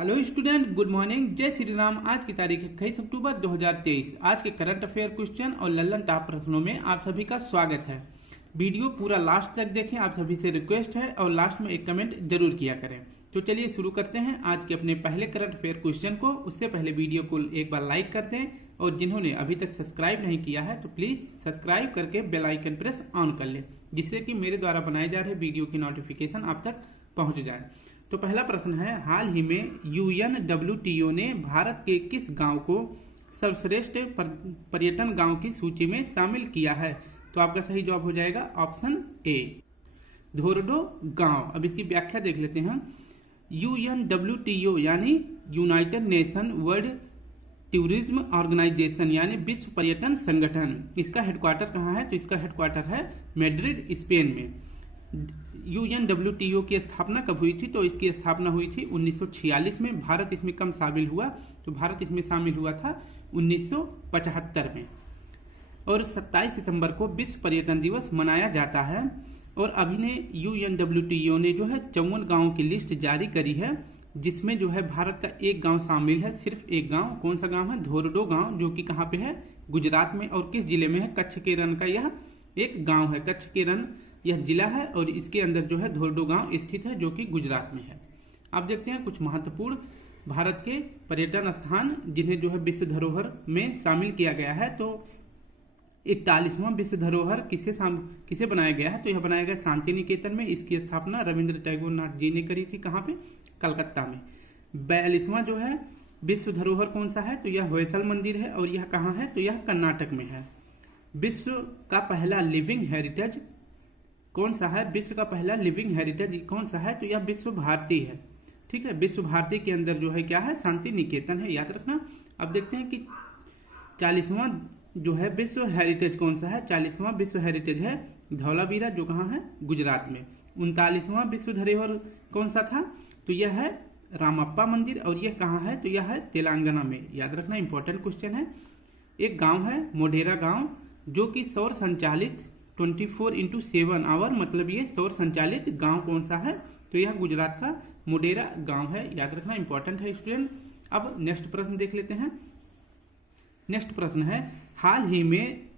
Hello student, good morning, जय श्री राम। आज की तारीख 21 अक्टूबर 2023। आज के करंट अफेयर क्वेश्चन और लल्लन टॉप प्रश्नों में आप सभी का स्वागत है। वीडियो पूरा लास्ट तक देखें, आप सभी से रिक्वेस्ट है, और लास्ट में एक कमेंट जरूर किया करें। तो चलिए शुरू करते हैं आज के अपने पहले करंट अफेयर क्वेश्चन को। उससे पहले वीडियो को एक बार लाइक कर दें, और जिन्होंने अभी तक सब्सक्राइब नहीं किया है तो प्लीज सब्सक्राइब करके बेल आइकन प्रेस ऑन कर ले, जिससे कि मेरे द्वारा बनाए जा रहे वीडियो की नोटिफिकेशन आप तक पहुंच जाए। तो पहला प्रश्न है, हाल ही में UNWTO ने भारत के किस गांव को सर्वश्रेष्ठ पर्यटन गांव की सूची में शामिल किया है? तो आपका सही जवाब हो जाएगा ऑप्शन ए, धोरडो गांव। अब इसकी व्याख्या देख लेते हैं। UNWTO यानी United Nation World Tourism Organization यानी विश्व पर्यटन संगठन। इसका हेडक्वार्टर कहाँ है? तो इसका हेडक्वार्टर है मैड्रिड, स्पेन में। UNWTO की स्थापना कब हुई थी? तो इसकी स्थापना हुई थी 1946 में। भारत इसमें कब शामिल हुआ? तो भारत इसमें शामिल हुआ था 1975 में। और 27 सितंबर को विश्व पर्यटन दिवस मनाया जाता है। और अभी ने UNWTO ने जो है 54 गांवों की लिस्ट जारी करी है, जिसमें जो है भारत का एक गांव शामिल है, सिर्फ एक गांव। कौन सा गांव है? धोरडो गांव, जो कि कहाँ पे है? गुजरात में। और किस जिले में है? कच्छ के रण का यह एक गांव है। कच्छ के रण यह जिला है, और इसके अंदर जो है धोरडो गांव स्थित है, जो कि गुजरात में है। अब देखते हैं कुछ महत्वपूर्ण भारत के पर्यटन स्थान जिन्हें जो है विश्व धरोहर में शामिल किया गया है। तो 41वां विश्व धरोहर किसे बनाया गया है? तो यह बनाया गया शांति निकेतन में। इसकी स्थापना रविंद्र टैगोर नाथ जी ने करी थी। कहाँ पे? कलकत्ता में। 42वां जो है विश्व धरोहर कौन सा है? तो यह होयसल मंदिर है, और यह कहाँ है? तो यह कर्नाटक में है। विश्व का पहला लिविंग हेरिटेज कौन सा है? विश्व का पहला लिविंग हेरिटेज कौन सा है? तो यह विश्व भारती है। ठीक है, विश्व भारती के अंदर जो है क्या है? शांति निकेतन है, याद रखना। अब देखते हैं कि 40वां जो है विश्व हेरिटेज कौन सा है? 40वां विश्व हेरिटेज है धौलावीरा, जो कहाँ है? गुजरात में। 39वां विश्व धरोहर कौन सा था? तो यह है रामप्पा मंदिर, और यह कहाँ है? तो यह है तेलंगाना में। याद रखना, इंपॉर्टेंट क्वेश्चन है। एक गांव है मोढेरा गांव, जो कि सौर संचालित 24x7 आवर, मतलब ये सौर संचालित गांव कौन सा है? तो यह गुजरात का मोढेरा गांव है। याद रखना, इंपॉर्टेंट है स्टूडेंट। अब नेक्स्ट प्रश्न देख लेते हैं। नेक्स्ट प्रश्न है, हाल ही में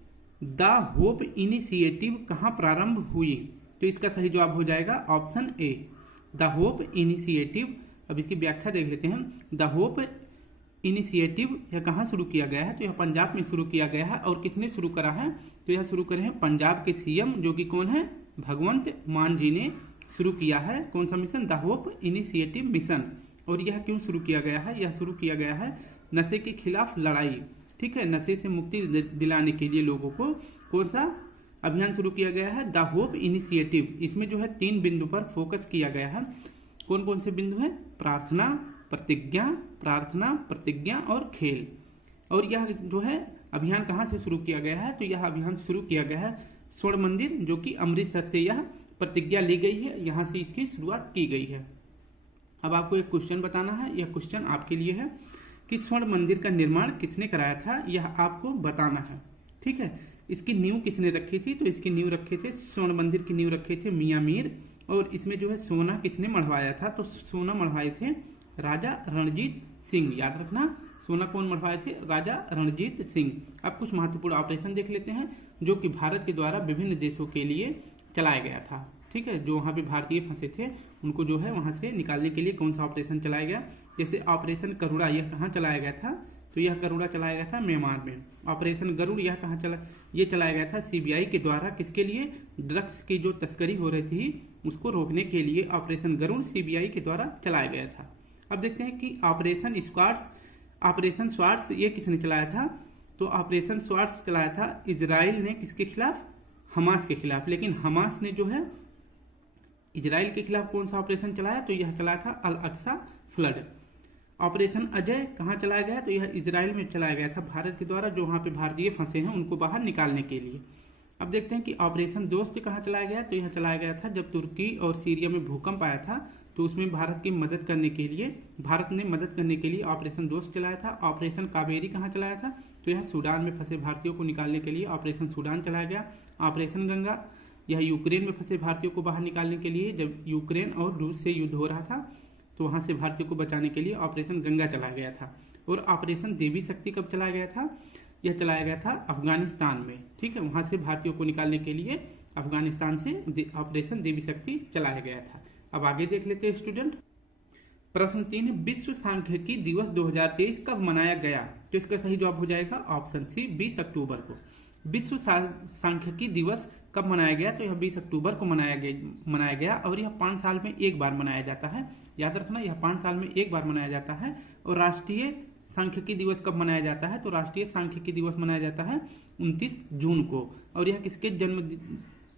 द होप इनिशिएटिव कहां प्रारंभ हुई? तो इसका सही जवाब हो जाएगा option A, the hope initiative. अब इसकी व्याख्या देख लेते हैं। द होप इनिशिएटिव यह कहाँ शुरू किया गया है? तो यह पंजाब में शुरू किया गया है। और किसने शुरू करा है? तो यह शुरू करे हैं पंजाब के CM, जो कि कौन है? भगवंत मान जी ने शुरू किया है। कौन सा mission? The hope initiative mission. और यह क्यों शुरू किया गया है? यह शुरू किया गया है नशे के खिलाफ लड़ाई। ठीक है, नशे से मुक्ति दिलाने के लिए लोगों को कौन सा अभियान शुरू किया गया है? The hope initiative. इसमें जो है 3 बिंदु पर फोकस किया गया है। कौन कौन से बिंदु है? प्रार्थना, प्रतिज्ञा और खेल। और यह जो है अभियान कहाँ से शुरू किया गया है? तो यह अभियान शुरू किया गया है स्वर्ण मंदिर, जो कि अमृतसर से यह प्रतिज्ञा ली गई है, यहाँ से इसकी शुरुआत की गई है। अब आपको एक क्वेश्चन बताना है। यह क्वेश्चन आपके लिए है कि स्वर्ण मंदिर का निर्माण किसने कराया था, यह आपको बताना है। ठीक है, इसकी नींव किसने रखी थी? तो इसकी नींव रखे थे, स्वर्ण मंदिर की नींव रखे थे मियाँ मीर। और इसमें जो है सोना किसने मढ़वाया था? तो सोना मढ़वाए थे राजा रणजीत सिंह। याद रखना, सोना कौन मढ़वाए थे? राजा रणजीत सिंह। अब कुछ महत्वपूर्ण ऑपरेशन देख लेते हैं, जो कि भारत के द्वारा विभिन्न देशों के लिए चलाया गया था। ठीक है, जो वहां पे भारतीय फंसे थे उनको जो है वहां से निकालने के लिए कौन सा ऑपरेशन चलाया गया? जैसे ऑपरेशन करुणा, यह कहाँ चलाया गया था? तो यह करुणा चलाया गया था म्यांमार में। ऑपरेशन गरुड़ यह कहाँ ये चलाया गया था? CBI के द्वारा। किसके लिए? ड्रग्स की जो तस्करी हो रही थी उसको रोकने के लिए ऑपरेशन गरुड़ CBI के द्वारा चलाया गया था। अब देखते हैं कि ऑपरेशन स्वार्ट्स ये किसने चलाया था? तो ऑपरेशन स्वार्ट्स चलाया था इजराइल ने। किसके खिलाफ? हमास के खिलाफ। लेकिन हमास ने जो है इजराइल के खिलाफ कौन सा ऑपरेशन चलाया? तो यह चलाया था अल अक्सा फ्लड। ऑपरेशन अजय कहाँ चलाया गया? तो यह इजराइल में चलाया गया था भारत के द्वारा, जो वहां पे भारतीय फंसे हैं उनको बाहर निकालने के लिए। अब देखते हैं कि ऑपरेशन दोस्त कहाँ चलाया गया? तो यह चलाया गया था जब तुर्की और सीरिया में भूकंप आया था, तो उसमें भारत ने मदद करने के लिए ऑपरेशन दोस्त चलाया था। ऑपरेशन कावेरी कहाँ चलाया था? तो यह सूडान में फंसे भारतीयों को निकालने के लिए ऑपरेशन सूडान चलाया गया। ऑपरेशन गंगा यह यूक्रेन में फंसे भारतीयों को बाहर निकालने के लिए, जब यूक्रेन और रूस से युद्ध हो रहा था। तो वहां से भारतीयों को बचाने के लिए ऑपरेशन गंगा चलाया गया था। और ऑपरेशन देवी शक्ति कब चलाया गया था? यह चलाया गया था अफगानिस्तान में, ठीक है। वहां से भारतीयों को निकालने के लिए अफगानिस्तान से ऑपरेशन देवी शक्ति चलाया गया था। अब आगे देख लेते हैं स्टूडेंट। प्रश्न 3, विश्व सांख्यिकी दिवस 2023 कब मनाया गया? तो इसका सही जवाब हो जाएगा ऑप्शन सी, 20 अक्टूबर को। विश्व सांख्यिकी दिवस कब मनाया गया? तो यह 20 अक्टूबर को मनाया गया और यह 5 साल में एक बार मनाया जाता है। याद रखना, यह 5 साल में एक बार मनाया जाता है। और राष्ट्रीय सांख्यिकी दिवस कब मनाया जाता है? तो राष्ट्रीय सांख्यिकी दिवस मनाया जाता है 29 जून को। और यह किसके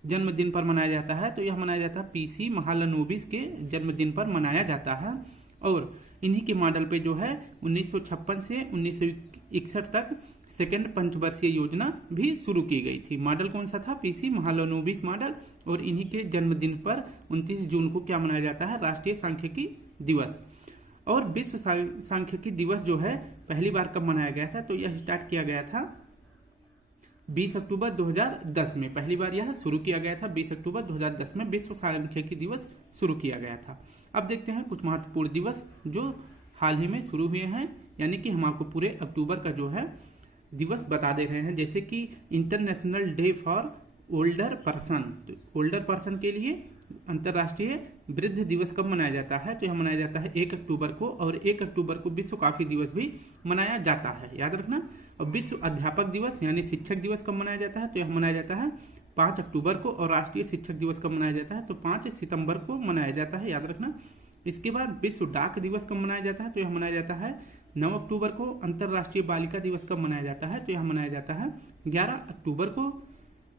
जन्मदिन पर मनाया जाता है? तो यह मनाया जाता है पीसी महालनोबिस के जन्मदिन पर मनाया जाता है। और इन्हीं के मॉडल पे जो है 1956 से 1961 तक सेकेंड पंचवर्षीय योजना भी शुरू की गई थी। मॉडल कौन सा था? PC Mahalanobis model. और इन्हीं के जन्मदिन पर 29 जून को क्या मनाया जाता है? राष्ट्रीय सांख्यिकी दिवस। और विश्व सांख्यिकी दिवस जो है पहली बार कब मनाया गया था? तो यह स्टार्ट किया गया था 20 अक्टूबर 2010 में। पहली बार यह शुरू किया गया था 20 अक्टूबर 2010 में विश्व सांख्यिकी दिवस शुरू किया गया था। अब देखते हैं कुछ महत्वपूर्ण दिवस जो हाल ही में शुरू हुए हैं, यानी कि हम आपको पूरे अक्टूबर का जो है दिवस बता दे रहे हैं। जैसे कि international day for older person, तो ओल्डर पर्सन के लिए अंतर्राष्ट्रीय वृद्ध दिवस कब मनाया जाता है? तो यह मनाया जाता है 1 अक्टूबर को। और 1 अक्टूबर को विश्व काफी दिवस भी मनाया जाता है, याद रखना। और विश्व अध्यापक दिवस यानी शिक्षक दिवस कब मनाया जाता है? तो यह मनाया जाता है 5 अक्टूबर को। और राष्ट्रीय शिक्षक दिवस कब मनाया जाता है? तो 5 सितंबर को मनाया जाता है, याद रखना। इसके बाद विश्व डाक दिवस कब मनाया जाता है? तो यह मनाया जाता है 9 अक्टूबर को। अंतर्राष्ट्रीय बालिका दिवस कब मनाया जाता है? तो यह मनाया जाता है 11 अक्टूबर को।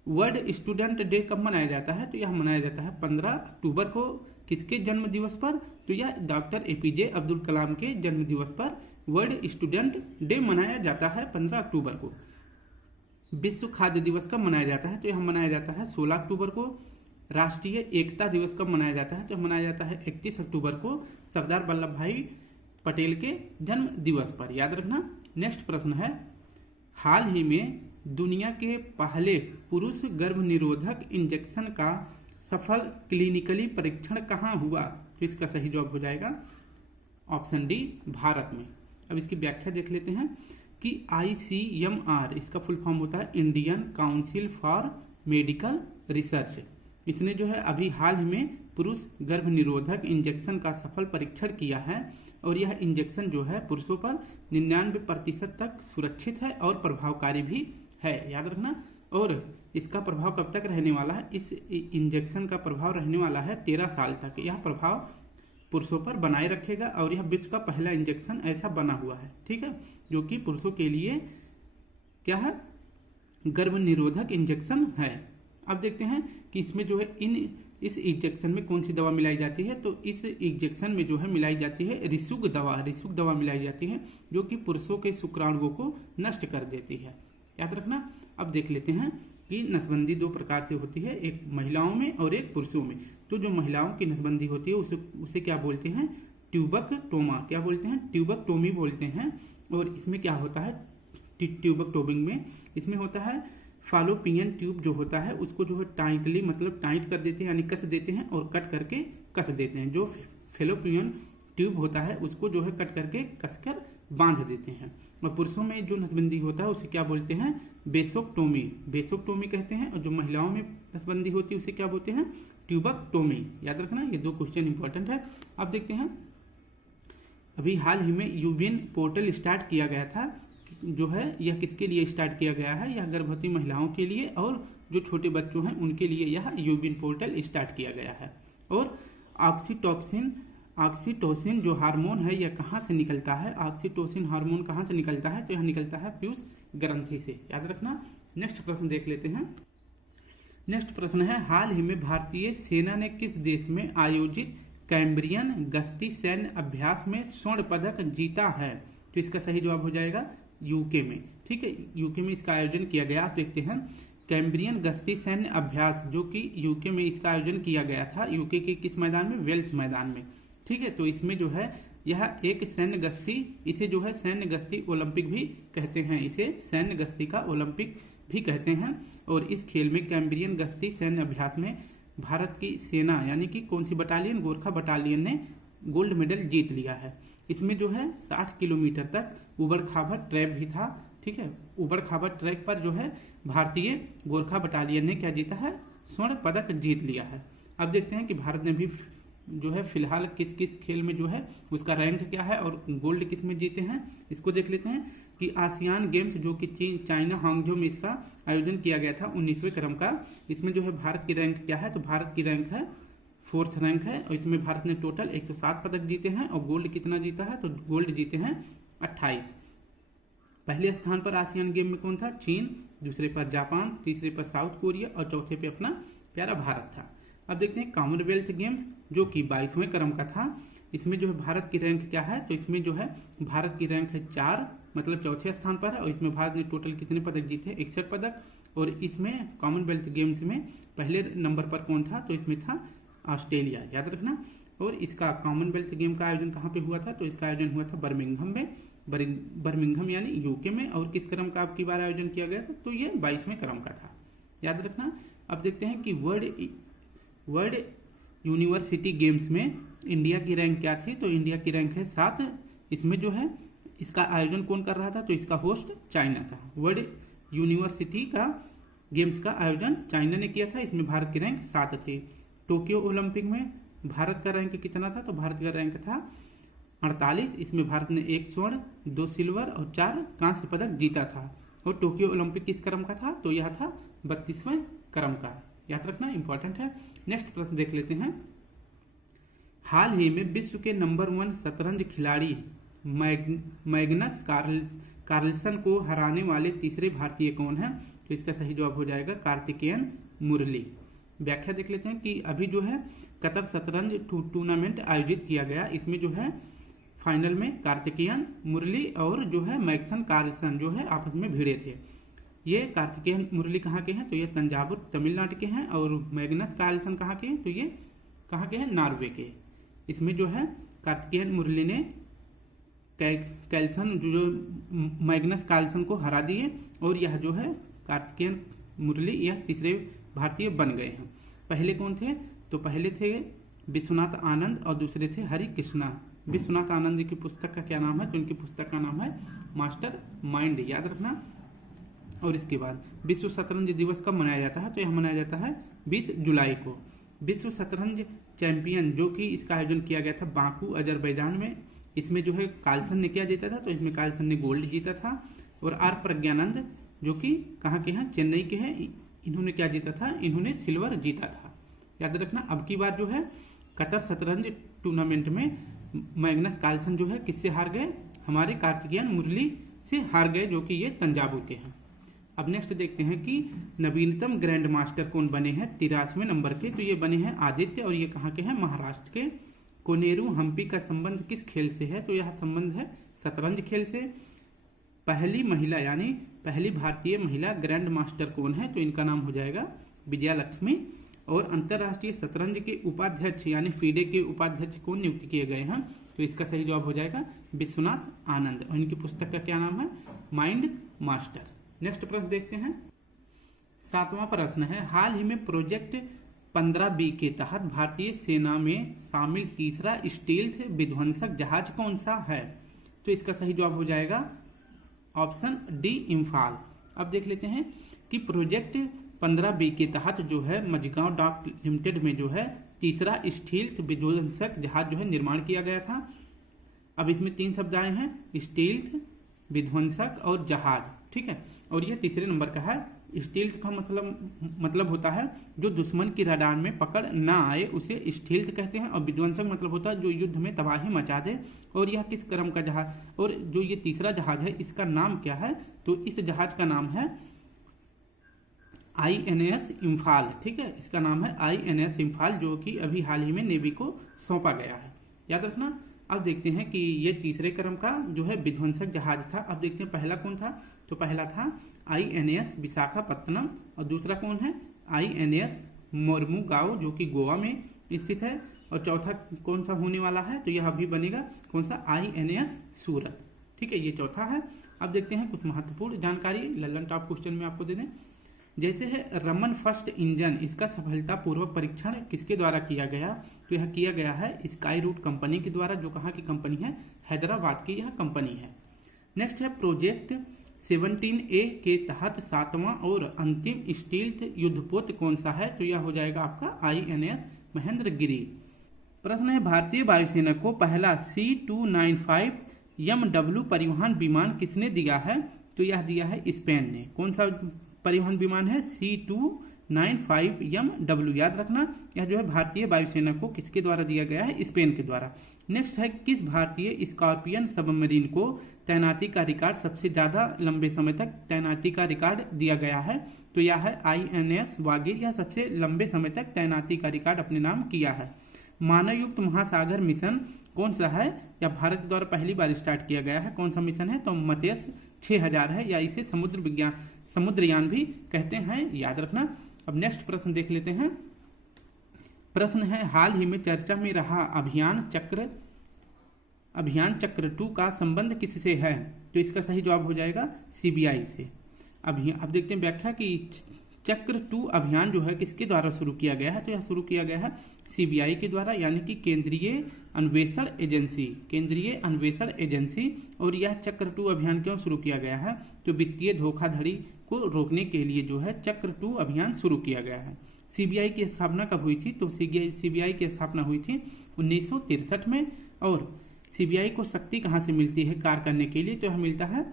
वर्ल्ड स्टूडेंट डे कब मनाया जाता है? तो यह मनाया जाता है 15 अक्टूबर को। किसके जन्म दिवस पर? तो यह डॉक्टर एपीजे अब्दुल कलाम के जन्म दिवस पर वर्ल्ड स्टूडेंट डे मनाया जाता है 15 अक्टूबर को। विश्व खाद्य दिवस कब मनाया जाता है? तो यह मनाया जाता है 16 अक्टूबर को। राष्ट्रीय एकता दिवस कब मनाया जाता है? तो मनाया जाता है 31 अक्टूबर को सरदार वल्लभ भाई पटेल के जन्म दिवस पर, याद रखना। नेक्स्ट प्रश्न है, हाल ही में दुनिया के पहले पुरुष गर्भ निरोधक इंजेक्शन का सफल क्लिनिकली परीक्षण कहाँ हुआ? तो इसका सही जवाब हो जाएगा ऑप्शन डी, भारत में। अब इसकी व्याख्या देख लेते हैं कि ICMR इसका फुल फॉर्म होता है Indian council for medical research. इसने जो है अभी हाल ही में पुरुष गर्भ निरोधक इंजेक्शन का सफल परीक्षण किया है। और यह इंजेक्शन जो है पुरुषों पर 99% तक सुरक्षित है और प्रभावकारी भी है, याद रखना। और इसका प्रभाव कब तक रहने वाला है? इस इंजेक्शन का प्रभाव रहने वाला है 13 साल तक। यह प्रभाव पुरुषों पर बनाए रखेगा और यह विश्व का पहला इंजेक्शन ऐसा बना हुआ है, ठीक है, जो कि पुरुषों के लिए क्या है? गर्भ निरोधक इंजेक्शन है। अब देखते हैं कि इसमें जो है इस इंजेक्शन में कौन सी दवा मिलाई जाती है? तो इस इंजेक्शन में जो है मिलाई जाती है रिसुग दवा मिलाई जाती है, जो कि पुरुषों के शुक्राणुओं को नष्ट कर देती है, याद रखना। अब देख लेते हैं कि नसबंदी 2 प्रकार से होती है, एक महिलाओं में और एक पुरुषों में। तो जो महिलाओं की नसबंदी होती है उसे क्या बोलते हैं? ट्यूबकटोमा। क्या बोलते हैं? ट्यूबकटोमी बोलते हैं। और इसमें क्या होता है ट्यूबकटोमिंग में? इसमें होता है फालोपियन ट्यूब जो होता है उसको जो है टाइटली मतलब टाइट कर देते हैं, यानी कस देते हैं और कट करके कस देते हैं। जो फेलोपियन ट्यूब होता है उसको जो है कट करके कसकर बांध देते हैं। और पुरुषों में जो नसबंदी होता है उसे क्या बोलते हैं? बेसोक्टोमी कहते हैं। और जो महिलाओं में नसबंदी होती है उसे क्या बोलते हैं? ट्यूबकटोमी, याद रखना। ये 2 क्वेश्चन इंपॉर्टेंट है। अब देखते हैं, अभी हाल ही में यूबिन पोर्टल स्टार्ट किया गया था, जो है यह किसके लिए स्टार्ट किया गया है? यह गर्भवती महिलाओं के लिए और जो छोटे बच्चों हैं उनके लिए यह यूबिन पोर्टल स्टार्ट किया गया है। और ऑक्सीटोसिन जो हार्मोन है यह कहाँ से निकलता है? ऑक्सीटोसिन हार्मोन कहाँ से निकलता है? तो यह निकलता है पीयूष ग्रंथि से, याद रखना। नेक्स्ट प्रश्न देख लेते हैं। नेक्स्ट प्रश्न है, हाल ही में भारतीय सेना ने किस देश में आयोजित कैम्ब्रियन गश्ती सैन्य अभ्यास में स्वर्ण पदक जीता है? तो इसका सही जवाब हो जाएगा यूके में, ठीक है। यूके में इसका आयोजन किया गया। आप देखते हैं कैम्ब्रियन गश्ती सैन्य अभ्यास जो कि यूके में इसका आयोजन किया गया था। यूके के किस मैदान में? वेल्स मैदान में, ठीक है। तो इसमें जो है यह एक सैन्य गश्ती, इसे जो है सैन्य गश्ती ओलंपिक भी कहते हैं, इसे सैन्य गश्ती का ओलंपिक भी कहते हैं। और इस खेल में कैम्ब्रियन गश्ती सैन्य अभ्यास में भारत की सेना यानी कि कौन सी बटालियन? गोरखा बटालियन ने गोल्ड मेडल जीत लिया है। इसमें जो है 60 किलोमीटर तक उबड़ खाबड़ ट्रैक भी था, ठीक है। उबड़ खाबड़ ट्रैक पर जो है भारतीय गोरखा बटालियन ने क्या जीता है, स्वर्ण पदक जीत लिया है। अब देखते हैं कि भारत ने भी जो है फिलहाल किस किस खेल में जो है उसका रैंक क्या है और गोल्ड किस में जीते हैं, इसको देख लेते हैं। कि आसियान गेम्स जो कि चाइना हांगझो में इसका आयोजन किया गया था 19वें क्रम का, इसमें जो है भारत की रैंक क्या है, तो भारत की रैंक है 4th रैंक है और इसमें भारत ने टोटल 107 पदक जीते हैं और गोल्ड कितना जीता है, तो गोल्ड जीते हैं 28। पहले स्थान पर आसियान गेम में कौन था, चीन, दूसरे पर जापान, तीसरे पर साउथ कोरिया और चौथे पे अपना प्यारा भारत था। अब देखते हैं कॉमनवेल्थ गेम्स जो कि 22वें क्रम का था, इसमें जो है भारत की रैंक क्या है, तो इसमें जो है भारत की रैंक है 4, मतलब चौथे स्थान पर है और इसमें भारत ने टोटल कितने पदक जीते, 61 पदक। और इसमें कॉमनवेल्थ गेम्स में पहले नंबर पर कौन था, तो इसमें था ऑस्ट्रेलिया, याद रखना। और इसका कॉमनवेल्थ गेम का आयोजन कहाँ पे हुआ था, तो इसका आयोजन हुआ था बर्मिंघम में, बर्मिंघम यानी यूके में। और किस क्रम का अब की बार आयोजन किया गया था, तो ये 22वें क्रम का था, याद रखना। अब देखते हैं कि वर्ल्ड यूनिवर्सिटी गेम्स में इंडिया की रैंक क्या थी, तो इंडिया की रैंक है 7। इसमें जो है इसका आयोजन कौन कर रहा था, तो इसका होस्ट चाइना था। वर्ल्ड यूनिवर्सिटी का गेम्स का आयोजन चाइना ने किया था, इसमें भारत की रैंक 7 थी। टोक्यो ओलंपिक में भारत का रैंक कितना था, तो भारत का रैंक था 48, इसमें भारत ने 1 स्वर्ण, 2 सिल्वर और 4 कांस्य पदक जीता था। और टोक्यो ओलंपिक किस क्रम का था, तो यह था 32वें क्रम का, याद रखना, इंपॉर्टेंट है। नेक्स्ट प्रश्न देख लेते हैं। हाल ही में विश्व के नंबर 1 शतरंज खिलाड़ी मैग्नस कार्लसन को हराने वाले तीसरे भारतीय कौन है, तो इसका सही जवाब हो जाएगा कार्तिकेयन मुरली। व्याख्या देख लेते हैं कि अभी जो है कतर शतरंज टूर्नामेंट आयोजित किया गया, इसमें जो है फाइनल में कार्तिकेयन मुरली और जो है मैग्नस कार्लसन जो है आपस में भिड़े थे। ये कार्तिकेयन मुरली कहाँ के हैं, तो ये तंजावुर तमिलनाडु के हैं और मैग्नस कार्लसन कहाँ के हैं, तो ये कहाँ के हैं, नॉर्वे के। इसमें जो है कार्तिकेयन मुरली ने कैल्सन जो मैग्नस कार्लसन को हरा दिए और यह जो है कार्तिकेयन मुरली यह तीसरे भारतीय बन गए हैं। पहले कौन थे, तो पहले थे विश्वनाथ आनंद और दूसरे थे हरि कृष्णा। विश्वनाथ आनंद की पुस्तक का क्या नाम है, तो उनकी पुस्तक का नाम है मास्टर माइंड, याद रखना। और इसके बाद विश्व शतरंज दिवस कब मनाया जाता है, तो यह मनाया जाता है 20 जुलाई को। विश्व शतरंज चैंपियन जो कि इसका आयोजन किया गया था बाकू अजरबैजान में, इसमें जो है कार्लसन ने क्या जीता था, तो इसमें कार्लसन ने गोल्ड जीता था। और आर प्रज्ञानंद जो कि कहाँ के हैं, चेन्नई के हैं, इन्होंने क्या जीता था, इन्होंने सिल्वर जीता था, याद रखना। अब की बार जो है कतर शतरंज टूर्नामेंट में मैग्नस कार्लसन जो है किससे हार गए, हमारे कार्तिकेयन मुरली से हार गए जो कि ये तंजावुर के हैं। अब नेक्स्ट देखते हैं कि नवीनतम ग्रैंड मास्टर कौन बने हैं 83वें नंबर के, तो ये बने हैं आदित्य और ये कहाँ के हैं, महाराष्ट्र के। कोनेरू हम्पी का संबंध किस खेल से है, तो यह संबंध है शतरंज खेल से। पहली महिला यानी पहली भारतीय महिला ग्रैंड मास्टर कौन है, तो इनका नाम हो जाएगा विजया लक्ष्मी। और अंतर्राष्ट्रीय शतरंज के उपाध्यक्ष यानी फीडे के उपाध्यक्ष कौन नियुक्त किए गए हैं, तो इसका सही जवाब हो जाएगा विश्वनाथ आनंद और इनकी पुस्तक का क्या नाम है, माइंड मास्टर। नेक्स्ट प्रश्न देखते हैं। 7वां प्रश्न है, हाल ही में प्रोजेक्ट 15B के तहत भारतीय सेना में शामिल तीसरा स्टील्थ विध्वंसक जहाज कौन सा है, तो इसका सही जवाब हो जाएगा ऑप्शन डी इम्फाल। अब देख लेते हैं कि प्रोजेक्ट 15B के तहत जो है मझगांव डॉक लिमिटेड में जो है तीसरा स्टील्थ विध्वंसक जहाज जो है निर्माण किया गया था। अब इसमें 3 शब्द आए हैं, स्टील्थ, विध्वंसक और जहाज, ठीक है। और यह तीसरे नंबर का है। स्टील्थ का मतलब होता है जो दुश्मन की रडार में पकड़ ना आए उसे स्टील्थ कहते हैं, और विध्वंसक मतलब होता है जो युद्ध में तबाही मचा दे। और यह किस क्रम का जहाज, और जो ये तीसरा जहाज है इसका नाम क्या है, तो इस जहाज का नाम है INS इम्फाल, ठीक है। इसका नाम है INS इम्फाल जो कि अभी हाल ही में नेवी को सौंपा गया है, याद रखना। अब देखते हैं कि ये तीसरे क्रम का जो है विध्वंसक जहाज था। अब देखते हैं पहला कौन था, तो पहला था INS विशाखापत्तनम और दूसरा कौन है INS मोरमुगाओ जो कि गोवा में स्थित है। और चौथा कौन सा होने वाला है, तो यह अभी बनेगा कौन सा INS सूरत, ठीक है, ये चौथा है। अब देखते हैं कुछ महत्वपूर्ण जानकारी लल्लन टॉप क्वेश्चन में आपको दे दें। जैसे है रमन फर्स्ट इंजन, इसका सफलतापूर्वक परीक्षण किसके द्वारा किया गया? तो यह किया गया है स्काई रूट कंपनी के द्वारा, जो कहाँ की कंपनी है? हैदराबाद की यह कंपनी है। नेक्स्ट है प्रोजेक्ट 17A के तहत 7वां और अंतिम स्टील्थ युद्धपोत कौन सा है? तो यह हो जाएगा आपका INS महेंद्रगिरी। प्रश्न है भारतीय वायुसेना को पहला C295 MW परिवहन विमान किसने दिया है? तो यह दिया है स्पेन ने। कौन सा परिवहन विमान है? C295 MW, याद रखना। यह जो है भारतीय वायुसेना को किसके द्वारा दिया गया है? स्पेन के द्वारा। नेक्स्ट है किस भारतीय स्कॉर्पियन सबमरीन को तैनाती का रिकॉर्ड, सबसे ज्यादा लंबे समय तक तैनाती का रिकॉर्ड दिया गया है? तो यह है INS वागीर, यह सबसे लंबे समय तक तैनाती का रिकॉर्ड अपने नाम किया है। मानवयुक्त महासागर मिशन कौन सा है? या भारत द्वारा पहली बार स्टार्ट किया गया है? कौन सा मिशन है? तो मतेश 6000 है, या इसे समुद्रयान भी कहते हैं, याद रखना। अब नेक्स्ट प्रश्न देख लेते हैं। प्रश्न है हाल ही में चर्चा में रहा अभियान चक्र 2 का संबंध किससे है? तो इसका सही जवाब हो जाएगा CBI से। अब देखते हैं व्याख्या कि चक्र 2 अभियान जो है किसके द्वारा शुरू किया गया है? तो यह शुरू किया गया है CBI के द्वारा, यानी कि केंद्रीय अन्वेषण एजेंसी। और यह चक्र 2 अभियान क्यों शुरू किया गया है? तो वित्तीय धोखाधड़ी को रोकने के लिए जो है चक्र 2 अभियान शुरू किया गया है। CBI की स्थापना कब हुई थी? तो CBI की स्थापना हुई थी 1963 में। और CBI को शक्ति कहाँ से मिलती है कार्य करने के लिए? तो यह मिलता है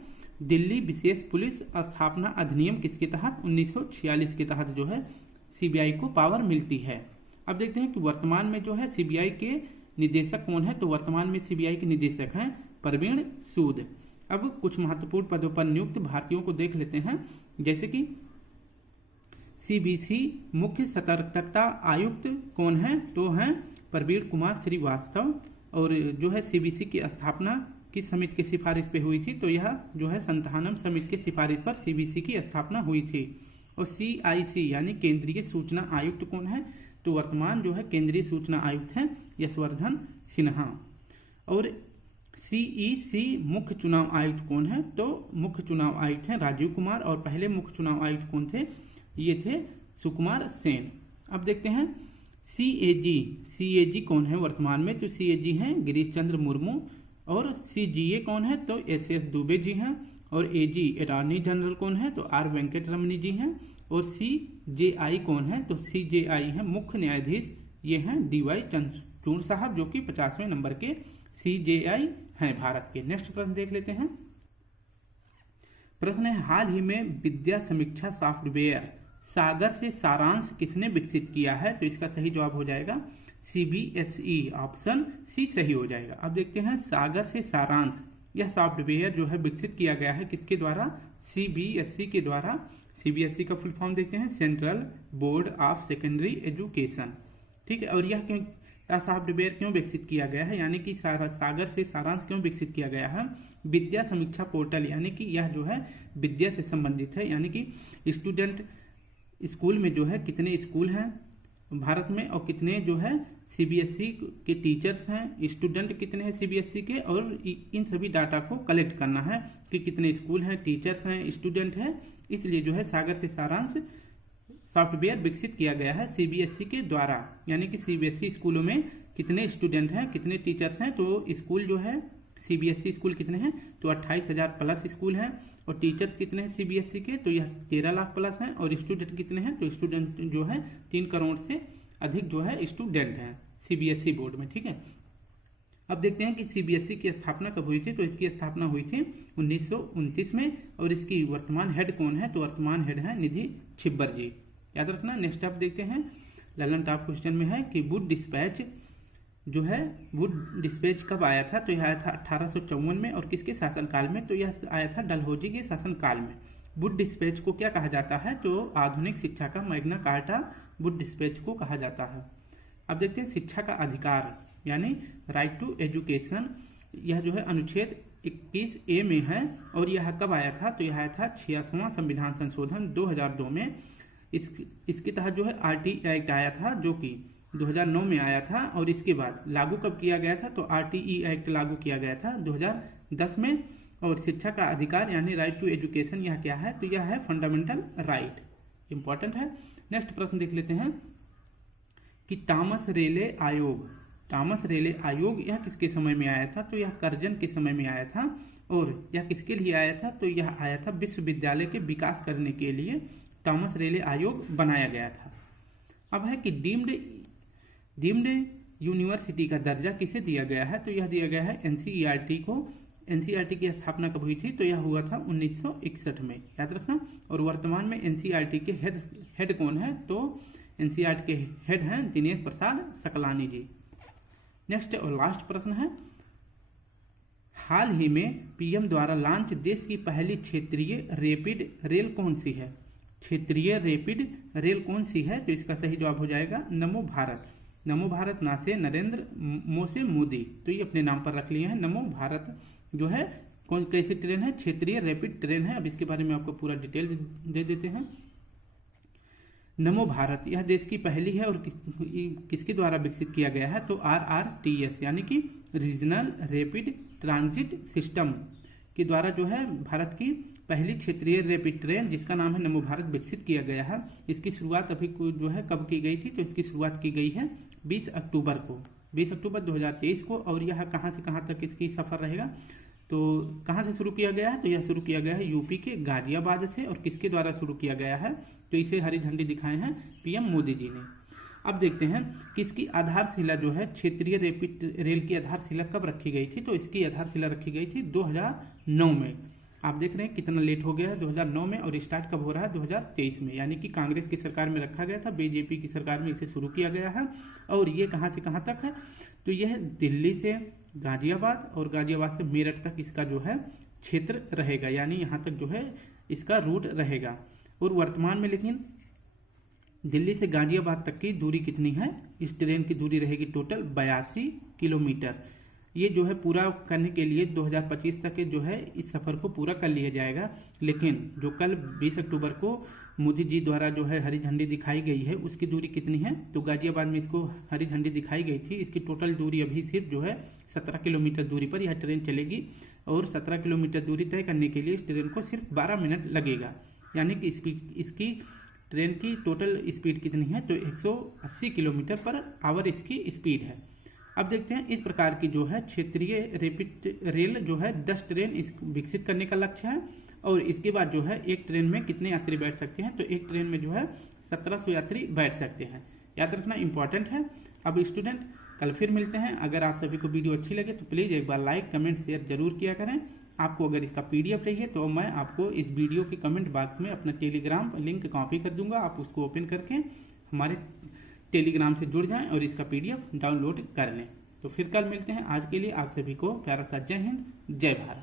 दिल्ली विशेष पुलिस स्थापना अधिनियम किसके तहत? 1946 के तहत जो है CBI को पावर मिलती है। अब देखते हैं कि वर्तमान में जो है CBI के निदेशक कौन है? तो वर्तमान में CBI के निदेशक हैं प्रवीण सूद। अब कुछ महत्वपूर्ण पदों पर नियुक्त भारतीयों को देख लेते हैं, जैसे कि CBC मुख्य सतर्कता आयुक्त कौन है? तो हैं प्रवीण कुमार श्रीवास्तव। और जो है CBC की स्थापना किस समिति की सिफारिश पे हुई थी? तो यह जो है संतानम समिति की सिफारिश पर CBC की स्थापना हुई थी। और CIC यानी केंद्रीय सूचना आयुक्त कौन है? तो वर्तमान जो है केंद्रीय सूचना आयुक्त हैं यशवर्धन सिन्हा। और CEC मुख्य चुनाव आयुक्त कौन है? तो मुख्य चुनाव आयुक्त हैं राजीव कुमार। और पहले मुख्य चुनाव आयुक्त कौन थे? ये थे सुकुमार सेन। अब देखते हैं CAG कौन है वर्तमान में? तो CAG हैं गिरीश चंद्र मुर्मू। और CGA कौन है? तो SS दुबे जी हैं। और AG अटॉर्नी जनरल कौन है? तो R वेंकट रमनी जी हैं। और CJI कौन है? तो CJI है मुख्य न्यायाधीश, ये हैं DY चंद्रचूड़ साहब, जो कि 50वें नंबर के CJI हैं भारत के। नेक्स्ट प्रश्न देख लेते हैं। प्रश्न है हाल ही में विद्या समीक्षा सॉफ्टवेयर सागर से सारांश किसने विकसित किया है? तो इसका सही जवाब हो जाएगा CBSE, ऑप्शन C सही हो जाएगा। अब देखते हैं सागर से सारांश, यह सॉफ्टवेयर जो है विकसित किया गया है किसके द्वारा? CBSE के द्वारा। CBSE का फुल फॉर्म देखते हैं central board of secondary education, ठीक है। और यह सॉफ्टवेयर क्यों विकसित किया गया है, यानी कि सागर से सारांश क्यों विकसित किया गया है? विद्या समीक्षा पोर्टल, यानी कि यह जो है विद्या से संबंधित है, यानी कि स्टूडेंट स्कूल में जो है कितने स्कूल हैं भारत में और कितने जो है CBSE के टीचर्स हैं, स्टूडेंट कितने हैं CBSE के, और इन सभी डाटा को कलेक्ट करना है कि कितने स्कूल हैं, टीचर्स हैं, स्टूडेंट हैं। इसलिए जो है सागर से सारांश सॉफ्टवेयर विकसित किया गया है CBSE के द्वारा, यानी कि CBSE स्कूलों में कितने स्टूडेंट हैं, कितने टीचर्स हैं। तो स्कूल जो है CBSE स्कूल कितने हैं? तो 28,000 प्लस स्कूल हैं। और टीचर्स कितने हैं CBSE के? तो यह 13 लाख प्लस हैं। और स्टूडेंट कितने हैं? तो स्टूडेंट जो है 3 करोड़ से अधिक जो है स्टूडेंट हैं CBSE बोर्ड में, ठीक है। अब देखते हैं कि CBSE की स्थापना कब हुई थी? तो इसकी स्थापना हुई थी 1929 में। और इसकी वर्तमान हेड कौन है? तो वर्तमान हेड है निधि छिब्बर जी, याद रखना। नेक्स्ट आप देखते हैं ललन टॉप क्वेश्चन में है कि वुड डिस्पैच जो है वुड डिस्पैच कब आया था? तो यह आया था 1854 में। और किसके शासनकाल में? तो यह आया था डलहौजी के शासनकाल में। वुड डिस्पैच को क्या कहा जाता है? तो आधुनिक शिक्षा का मैग्ना कार्टा वुड डिस्पैच को कहा जाता है। अब देखते हैं शिक्षा का अधिकार यानी राइट टू एजुकेशन, यह जो है अनुच्छेद 21A में है। और यह कब आया था? तो यह आया था 86वां संविधान संशोधन 2002 में। इसके तहत जो है RT एक्ट आया था, जो कि 2009 में आया था। और इसके बाद लागू कब किया गया था? तो RTE एक्ट लागू किया गया था 2010 में। और शिक्षा का अधिकार यानी राइट टू एजुकेशन यह क्या है? तो यह है फंडामेंटल राइट, इंपॉर्टेंट है। नेक्स्ट प्रश्न देख लेते हैं कि टॉमस रेले आयोग यह किसके समय में आया था? तो यह कर्जन के समय में आया था। और यह किसके लिए आया था? तो यह आया था विश्वविद्यालय के विकास करने के लिए टॉमस रेले आयोग बनाया गया था। अब है कि डीम्ड यूनिवर्सिटी का दर्जा किसे दिया गया है? तो यह दिया गया है एनसीईआरटी को। एनसीईआरटी की स्थापना कब हुई थी? तो यह हुआ था 1961 में, याद रखना। और वर्तमान में एनसीईआरटी के हेड कौन है? तो एनसीईआरटी के हेड हैं दिनेश प्रसाद सकलानी जी। नेक्स्ट और लास्ट प्रश्न है, हाल ही में पीएम द्वारा लॉन्च देश की पहली क्षेत्रीय रैपिड रेल कौन सी है? क्षेत्रीय रैपिड रेल कौन सी है? तो इसका सही जवाब हो जाएगा नमो भारत। नमो भारत ना से नरेंद्र, मो से मोदी, तो ये अपने नाम पर रख लिए हैं। नमो भारत जो है कौन कैसी ट्रेन है? क्षेत्रीय रैपिड ट्रेन है। अब इसके बारे में आपको पूरा डिटेल दे देते हैं। नमो भारत यह देश की पहली है और किसके द्वारा विकसित किया गया है? तो RRTS यानी कि रीजनल रैपिड ट्रांजिट सिस्टम के द्वारा जो है भारत की पहली क्षेत्रीय रैपिड ट्रेन जिसका नाम है नमो भारत विकसित किया गया है। इसकी शुरुआत अभी जो है कब की गई थी? तो इसकी शुरुआत की गई है 20 अक्टूबर को, 20 अक्टूबर 2023 को। और यह कहाँ से कहाँ तक इसकी सफर रहेगा? तो कहाँ से शुरू किया गया है? तो यह शुरू किया गया है यूपी के गाजियाबाद से। और किसके द्वारा शुरू किया गया है? तो इसे हरी झंडी दिखाए हैं पीएम मोदी जी ने। अब देखते हैं कि इसकी आधारशिला जो है क्षेत्रीय रैपिड रेल की आधारशिला कब रखी गई थी? तो इसकी आधारशिला रखी गई थी 2009 में। आप देख रहे हैं कितना लेट हो गया है, 2009 में। और स्टार्ट कब हो रहा है? 2023 में, यानी कि कांग्रेस की सरकार में रखा गया था, बीजेपी की सरकार में इसे शुरू किया गया है। और ये कहाँ से कहाँ तक है? तो यह दिल्ली से गाजियाबाद और गाजियाबाद से मेरठ तक इसका जो है क्षेत्र रहेगा, यानी यहाँ तक जो है इसका रूट रहेगा। और वर्तमान में लेकिन दिल्ली से गाजियाबाद तक की दूरी कितनी है? इस ट्रेन की दूरी रहेगी टोटल 82 किलोमीटर। ये जो है पूरा करने के लिए 2025 तक जो है इस सफर को पूरा कर लिया जाएगा। लेकिन जो कल 20 अक्टूबर को मोदी जी द्वारा जो है हरी झंडी दिखाई गई है उसकी दूरी कितनी है? तो गाजियाबाद में इसको हरी झंडी दिखाई गई थी, इसकी टोटल दूरी अभी सिर्फ जो है 17 किलोमीटर दूरी पर यह ट्रेन चलेगी। और 17 किलोमीटर दूरी तय करने के लिए इस ट्रेन को सिर्फ 12 मिनट लगेगा, यानी कि इसकी ट्रेन की टोटल स्पीड कितनी है? तो 180 किलोमीटर पर आवर इसकी स्पीड है। अब देखते हैं इस प्रकार की जो है क्षेत्रीय रैपिड रेल जो है 10 ट्रेन विकसित करने का लक्ष्य है। और इसके बाद जो है एक ट्रेन में कितने यात्री बैठ सकते हैं? तो एक ट्रेन में जो है 1700 यात्री बैठ सकते हैं। याद रखना इंपॉर्टेंट है। अब स्टूडेंट कल फिर मिलते हैं। अगर आप सभी को वीडियो अच्छी लगे तो प्लीज़ एक बार लाइक कमेंट शेयर जरूर किया करें। आपको अगर इसका PDF चाहिए तो मैं आपको इस वीडियो के कमेंट बॉक्स में अपना टेलीग्राम लिंक कॉपी कर दूंगा। आप उसको ओपन करके हमारे टेलीग्राम से जुड़ जाएं और इसका PDF डाउनलोड कर लें। तो फिर कल मिलते हैं। आज के लिए आप सभी को प्यारा सा जय हिंद, जय भारत।